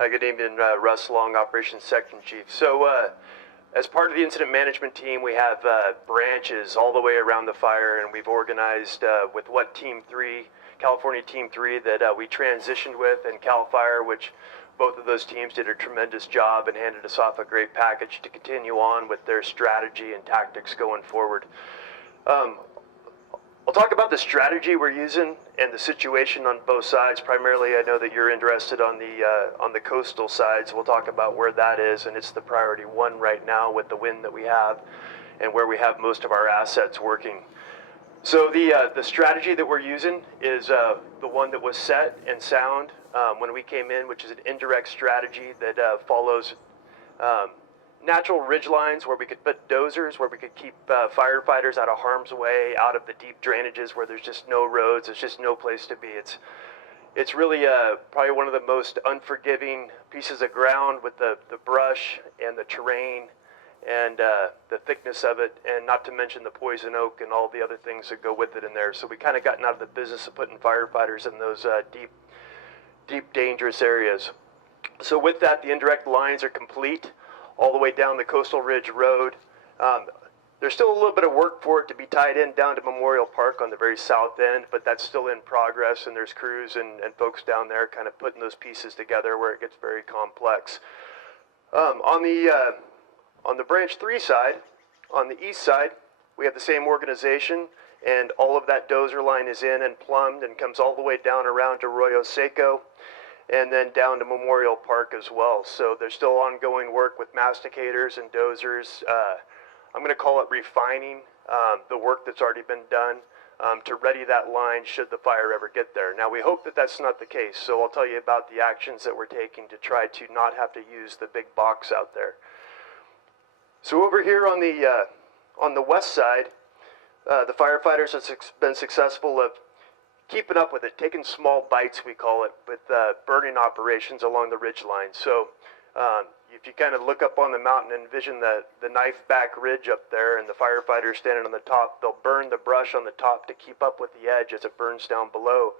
Hi, good evening, Russ Long, Operations Section Chief. So, as part of the incident management team, we have branches all the way around the fire, and we've organized with what Team 3, California Team 3 that we transitioned with, and CAL FIRE, which both of those teams did a tremendous job and handed us off a great package to continue on with their strategy and tactics going forward. I'll talk about the strategy we're using and the situation on both sides. Primarily, I know that you're interested on the coastal sides. We'll talk about where that is, and it's the priority one right now with the wind that we have and where we have most of our assets working. So the strategy that we're using is the one that was set and sound when we came in, which is an indirect strategy that follows natural ridge lines where we could put dozers, where we could keep firefighters out of harm's way, out of the deep drainages where there's just no roads, there's just no place to be. It's really probably one of the most unforgiving pieces of ground with the brush and the terrain and the thickness of it, and not to mention the poison oak and all the other things that go with it in there. So we kind of gotten out of the business of putting firefighters in those deep dangerous areas. So with that, the indirect lines are complete all the way down the Coastal Ridge Road. There's still a little bit of work for it to be tied in down to Memorial Park on the very south end, but that's still in progress, and there's crews and folks down there kind of putting those pieces together where it gets very complex. On the Branch 3 side, on the east side, we have the same organization, and all of that dozer line is in and plumbed and comes all the way down around to Arroyo Seco, and then down to Memorial Park as well. So there's still ongoing work with masticators and dozers. I'm going to call it refining the work that's already been done to ready that line should the fire ever get there. Now, we hope that that's not the case, so I'll tell you about the actions that we're taking to try to not have to use the big box out there. So over here on the west side, the firefighters have been successful of keeping up with it, taking small bites, we call it, with burning operations along the ridge line. So if you kind of look up on the mountain and envision the knife back ridge up there and the firefighters standing on the top, they'll burn the brush on the top to keep up with the edge as it burns down below.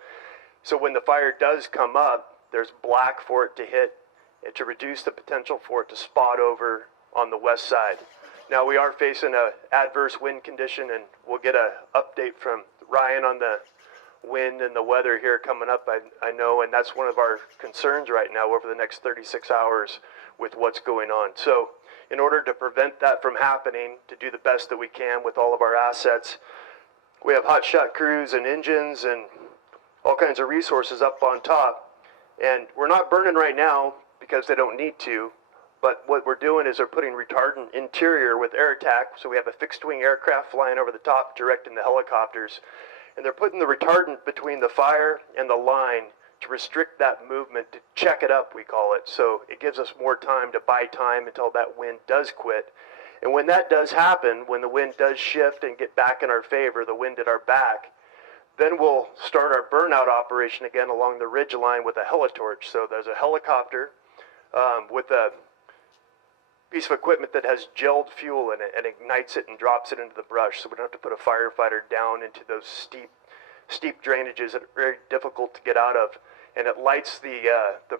So when the fire does come up, there's black for it to hit and to reduce the potential for it to spot over on the west side. Now, we are facing an adverse wind condition, and we'll get an update from Ryan on the wind and the weather here coming up, I know, and that's one of our concerns right now over the next 36 hours with what's going on. So in order to prevent that from happening, to do the best that we can with all of our assets, we have hotshot crews and engines and all kinds of resources up on top, and we're not burning right now because they don't need to, but what we're doing is they're putting retardant interior with air attack, so we have a fixed wing aircraft flying over the top directing the helicopters. And they're putting the retardant between the fire and the line to restrict that movement, to check it up, we call it. So it gives us more time to buy time until that wind does quit. And when that does happen, when the wind does shift and get back in our favor, the wind at our back, then we'll start our burnout operation again along the ridge line with a helitorch. So there's a helicopter with a piece of equipment that has gelled fuel in it and ignites it and drops it into the brush, so we don't have to put a firefighter down into those steep drainages that are very difficult to get out of. And it lights the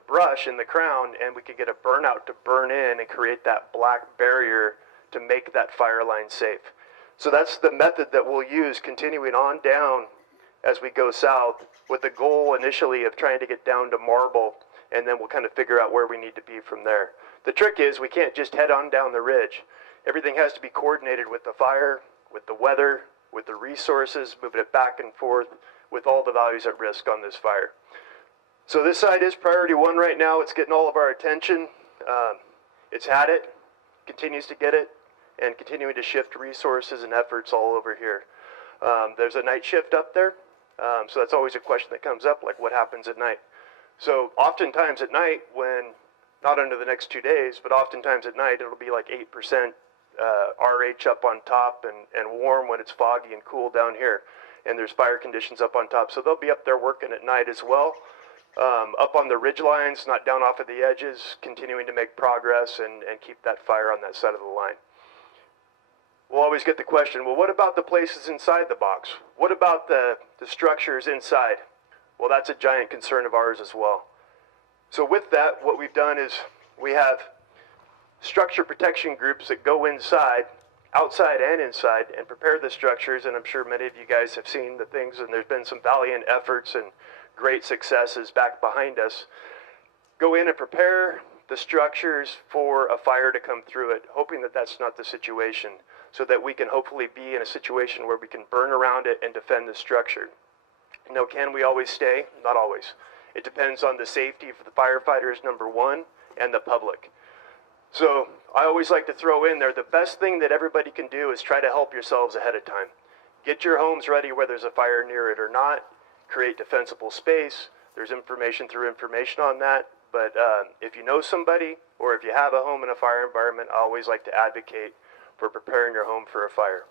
brush in the crown, and we can get a burnout to burn in and create that black barrier to make that fire line safe. So that's the method that we'll use continuing on down as we go south, with the goal initially of trying to get down to Marble, and then we'll kind of figure out where we need to be from there. The trick is we can't just head on down the ridge. Everything has to be coordinated with the fire, with the weather, with the resources, moving it back and forth with all the values at risk on this fire. So this side is priority one right now. It's getting all of our attention. It's had it, continues to get it, and continuing to shift resources and efforts all over here. There's a night shift up there, so that's always a question that comes up, like what happens at night. So oftentimes at night, when not under the next 2 days, but oftentimes at night, it'll be like 8% RH up on top and warm when it's foggy and cool down here. And there's fire conditions up on top. So they'll be up there working at night as well. Up on the ridge lines, not down off of the edges, continuing to make progress and keep that fire on that side of the line. We'll always get the question, well, what about the places inside the box? What about the structures inside? Well, that's a giant concern of ours as well. So with that, what we've done is we have structure protection groups that go inside, outside and inside, and prepare the structures. And I'm sure many of you guys have seen the things, and there's been some valiant efforts and great successes back behind us. Go in and prepare the structures for a fire to come through it, hoping that that's not the situation, so that we can hopefully be in a situation where we can burn around it and defend the structure. Now, can we always stay? Not always. It depends on the safety for the firefighters, number one, and the public. So I always like to throw in there, the best thing that everybody can do is try to help yourselves ahead of time. Get your homes ready whether there's a fire near it or not. Create defensible space. There's information on that. But if you know somebody, or if you have a home in a fire environment, I always like to advocate for preparing your home for a fire.